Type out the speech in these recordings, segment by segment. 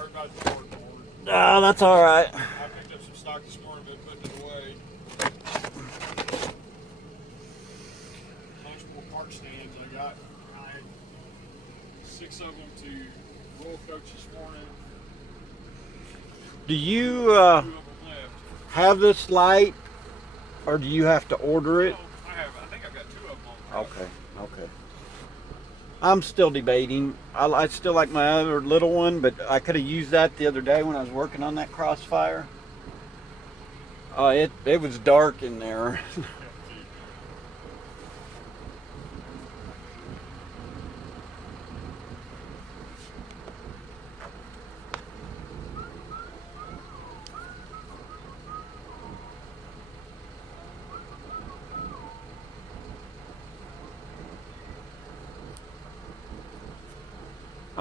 Sorry about the hard board. Ah, that's all right. I picked up some stock this morning, been putting it away. Multiple park stands. I had 6 of them to roll coach this morning. Do you 2 of them left. have this light, or do you have to order it? No, I think I've got 2 of them on. Okay, okay. I'm still debating. I still like my other little one, but I could have used that the other day when I was working on that crossfire. It was dark in there.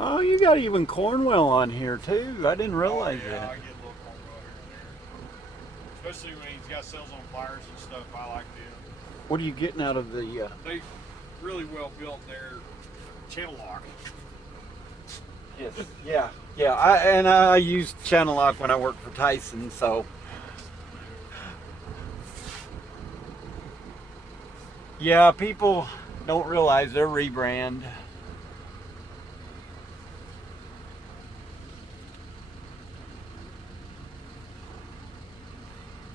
Oh, you got even Cornwell on here too. I didn't realize Yeah, that. I get a little Cornwell here and there. Especially when he's got cells on pliers and stuff. I like them. What are you getting out of the? They really well built their channel lock. Yes. Yeah. I used channel lock when I worked for Tyson, so. Yeah, people don't realize their rebrand.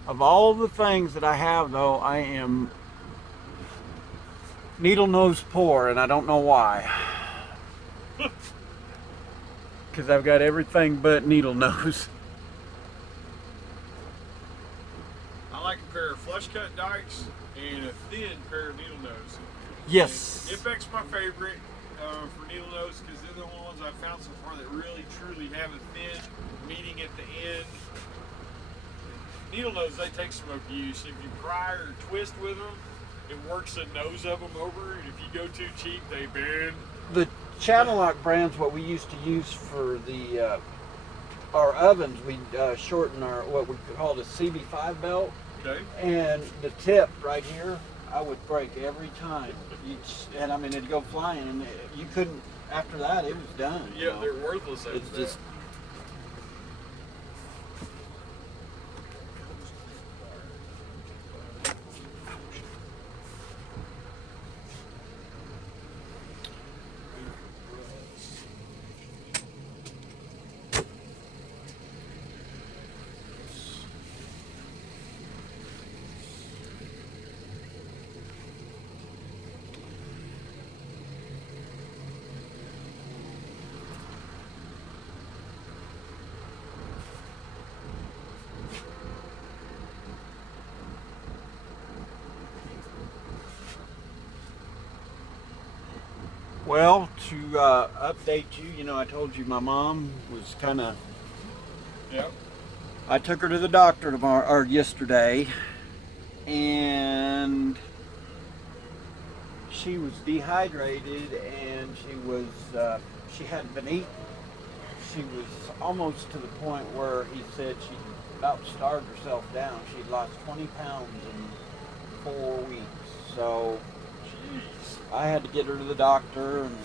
Of all the things that I have, though, I am needle nose poor, and I don't know why. Because I've got everything but needle nose. I like a pair of flush cut dikes and a thin pair of needle nose. Yes. Impac's my favorite for needle nose because they're the only ones I've found so far that really truly have a thin meeting at the end. Needle nose, they take some abuse. If you pry or twist with them, it works the nose of them over. And if you go too cheap, they bend. The channel lock brand's what we used to use for the our ovens. We shorten our what we call the CB5 belt. Okay. And the tip right here, I would break every time. And I mean, it'd go flying, and you couldn't. After that, it was done. Yeah, you know? They're worthless. After it's that. just. Well, to update you, you know, I told you my mom was kind of. Yep. I took her to the doctor yesterday, and she was dehydrated, and she hadn't been eating. She was almost to the point where he said she about starved herself down. She'd lost 20 pounds in 4 weeks, so. I had to get her to the doctor, and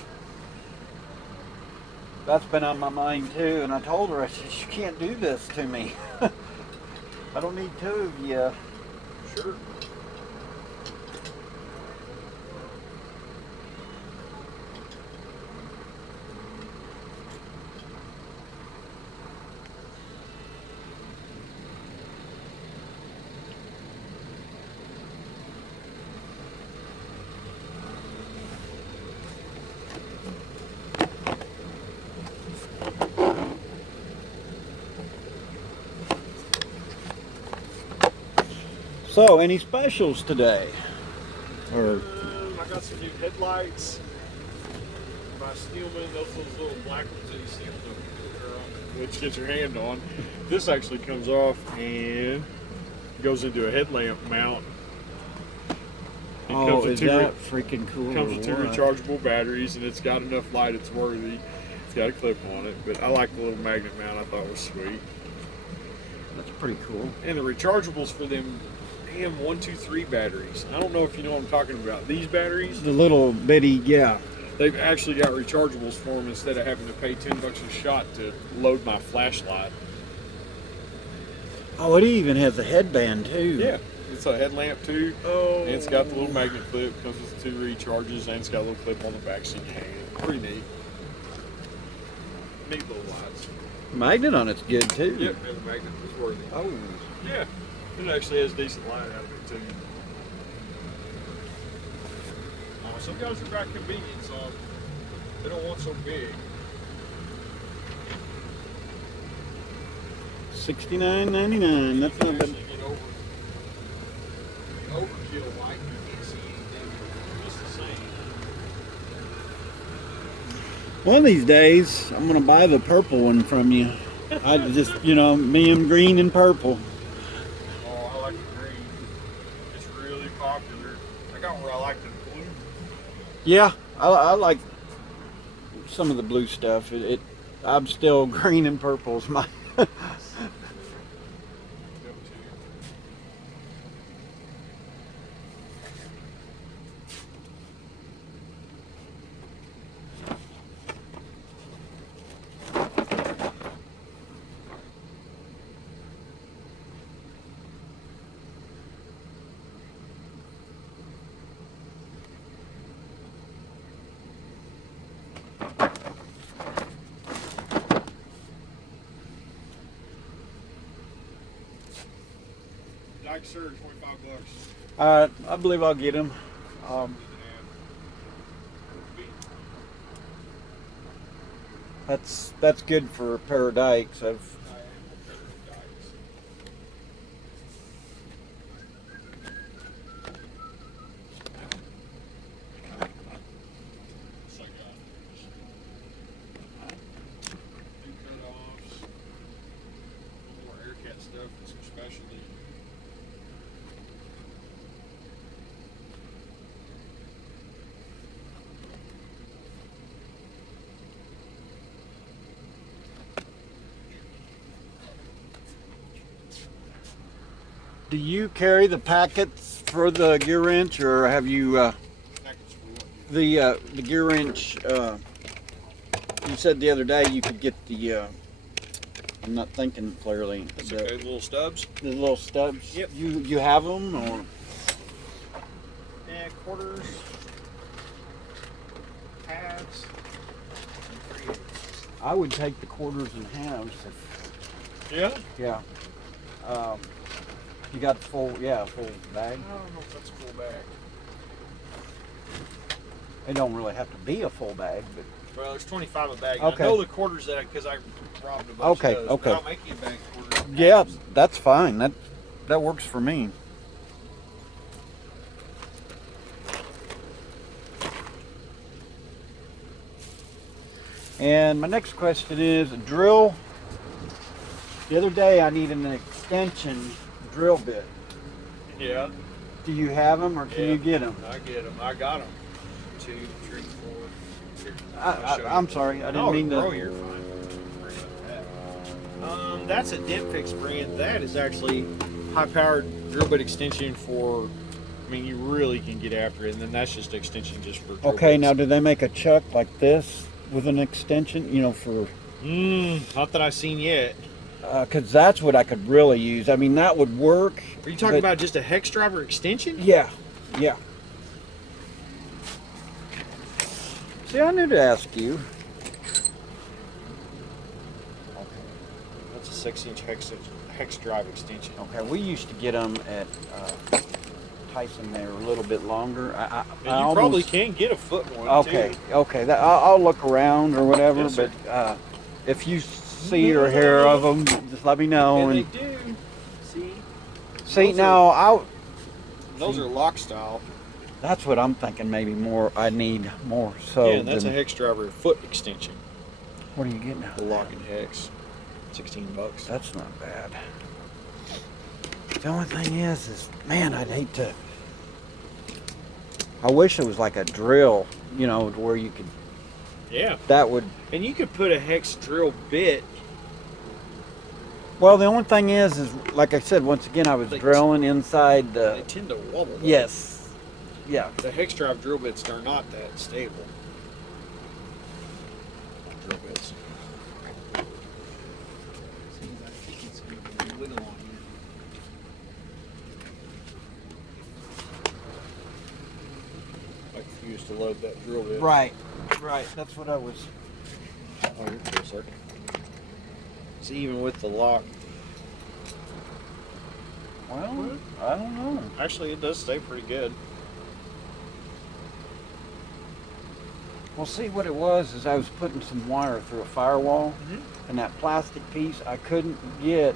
that's been on my mind too. And I told her, I said, you can't do this to me. I don't need 2 of you. Sure. So, any specials today? Or I got some new headlights by Steelman. Those little black ones that you see on the which get your hand on. This actually comes off and goes into a headlamp mount. oh, is that freaking cool? It comes with 2 rechargeable batteries, and it's got enough light it's worthy. It's got a clip on it, but I like the little magnet mount. I thought it was sweet. That's pretty cool. And the rechargeables for them damn 123 batteries. I don't know if you know what I'm talking about. These batteries, The little bitty, yeah. They've actually got rechargeables for them instead of having to pay $10 a shot to load my flashlight. Oh, it even has a headband too. Yeah, it's a headlamp too. Oh. And it's got the little magnet clip because it's 2 recharges, and it's got a little clip on the back so you can hang it. Pretty neat. Neat little lights. Magnet on it's good too. Yep, and the magnet is worthy. Oh. Yeah, it actually has decent light out of it too. Some guys are about convenience. They don't want so big. $69.99. That's not bad. Overkill light, you can't see anything. Just the same. One of these days, I'm gonna buy the purple one from you. I just, medium green and purple. Oh, I like the green. It's really popular. I got where I like the blue. Yeah, I like some of the blue stuff. I'm still green and purple's my. Like, sir, $25. I believe I'll get them. That's good for a pair of dikes. Do you carry the packets for the gear wrench, or have you the gear wrench? You said the other day you could get the. I'm not thinking clearly. It's okay, little stubs. The little stubs. Yep. You have them, or? Yeah, quarters, pads. I would take the quarters and halves. Yeah. Yeah. You got full bag. I don't know if that's a full bag. It don't really have to be a full bag, but. Well, there's 25 a bag. Okay. I know the quarters because I robbed a bunch Okay, of those. okay. But I'll make you a bag of quarters. Yeah, that's fine. That works for me. And my next question is a drill. The other day I needed an extension drill bit. Yeah. Do you have them, or can you get them? I get them. I got them. 2, 3, 4. Here, I'm sorry. I didn't mean to. Oh, you're fine. That's a dent fix brand. That is actually high-powered drill bit extension for. I mean, you really can get after it, and then that's just extension just for. Okay, now do they make a chuck like this with an extension? For. Not that I've seen yet. Because that's what I could really use. I mean, that would work. Are you talking about just a hex driver extension? Yeah. See, I knew to ask you. Okay. That's a 6-inch hex drive extension. Okay, we used to get them at Tyson. They were a little bit longer. You probably can get a foot one. Okay, too. okay. I'll look around or whatever. Yes, but if you see or hear of them, just let me know. And they do. See now, those are lock style. That's what I'm thinking. Maybe more. I need more. So yeah, and that's a hex driver foot extension. What are you getting out? The lock and hex, $16. That's not bad. The only thing is man, I'd hate to. I wish it was like a drill, to where you could. Yeah. That would. And you could put a hex drill bit. Well, the only thing is like I said, once again, I was drilling inside the. They tend to wobble. Yes. Yeah. The hex drive drill bits are not that stable. drill bits. I think it's going to be a wiggle on here. Like if you used to load that drill bit. Right. That's what I was. Oh, you're cool, sir. See, even with the lock, Well, I don't know. actually it does stay pretty good. Well, see what it was is I was putting some wire through a firewall, Mm-hmm. and that plastic piece I couldn't get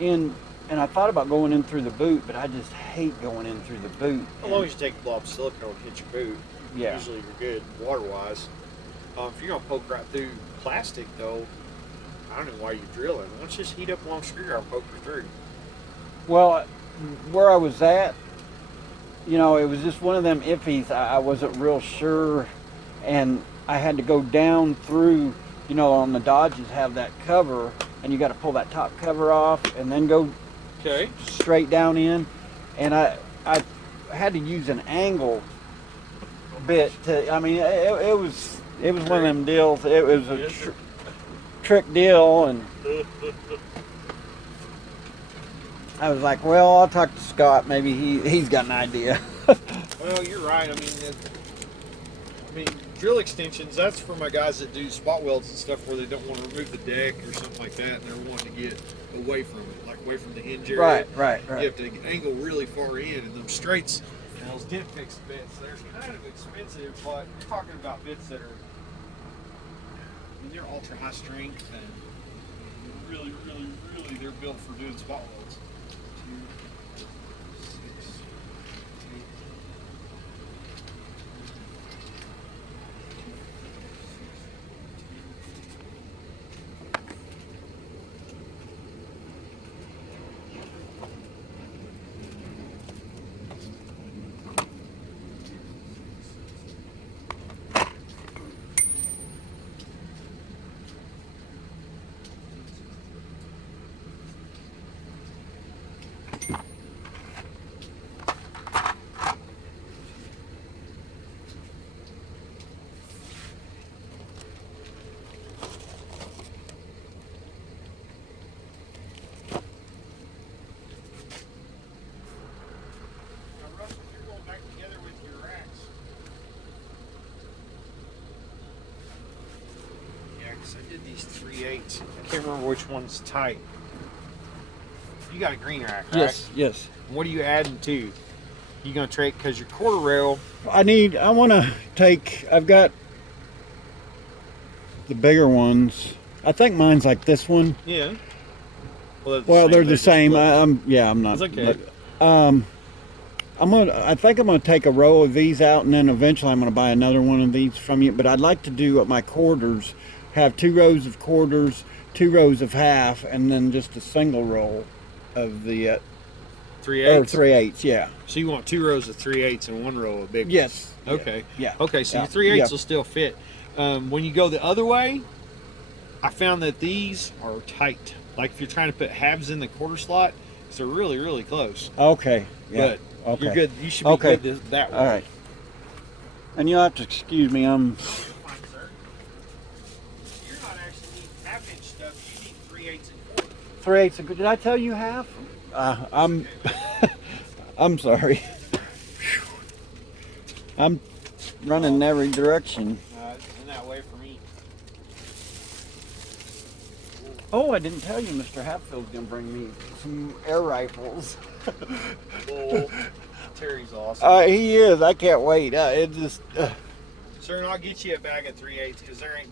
in. And I thought about going in through the boot, but I just hate going in through the boot. As long as you take a blob of silicone, hit your boot, Yeah. usually you're good water-wise. If you're gonna poke right through plastic, though, I don't know why you're drilling. Why don't you just heat up a long screwdriver and poke her through? Well, where I was at, you know, it was just one of them iffies. I wasn't real sure, and I had to go down through, you know, on the Dodges have that cover, and you got to pull that top cover off and then go Okay. straight down in, and I had to use an angle bit to. I mean, it was one of them deals. It was a trick deal, and I was like, well, I'll talk to Scott. Maybe he's got an idea. Well, you're right. I mean, drill extensions, that's for my guys that do spot welds and stuff where they don't want to remove the deck or something like that, and they're wanting to get away from it, like away from the hinge area. Right. You have to angle really far in, and them straights and those dip fix bits, they're kind of expensive, but you're talking about bits that are, I mean, they're ultra high strength and really, they're built for doing spot welds. 2, 6, 8. I did these 3/8. I can't remember which one's tight. You got a green rack, right? Yes. What are you adding to? You gonna trade because your quarter rail? I want to take. I've got the bigger ones. I think mine's like this one. Yeah. Well, they're the same. I'm not. It's okay. But, I think I'm gonna take a row of these out, and then eventually I'm gonna buy another one of these from you. But I'd like to do my quarters. Have 2 rows of quarters, 2 rows of half, and then just a single roll of the 3/8. 3/8. Yeah. So you want 2 rows of 3/8 and 1 row of big ones? Yes. Okay. Yeah. Okay. So Yeah. your 3/8 Yeah. will still fit. When you go the other way, I found that these are tight. Like if you're trying to put halves in the quarter slot, so they're really close. Okay. Yeah. But Okay. you're good. You should be Okay. good that way. All right. And you'll have to excuse me. I'm. Fine, sir. You're not actually needing half-inch stuff. You need 3/8 and quarter. 3/8. Did I tell you half? I'm. I'm sorry. I'm running in every direction. In that way for me. Oh, I didn't tell you, Mr. Hatfield's gonna bring me some air rifles. Well, Terry's awesome. He is. I can't wait. It just. Sir, and I'll get you a bag of 3/8 because there ain't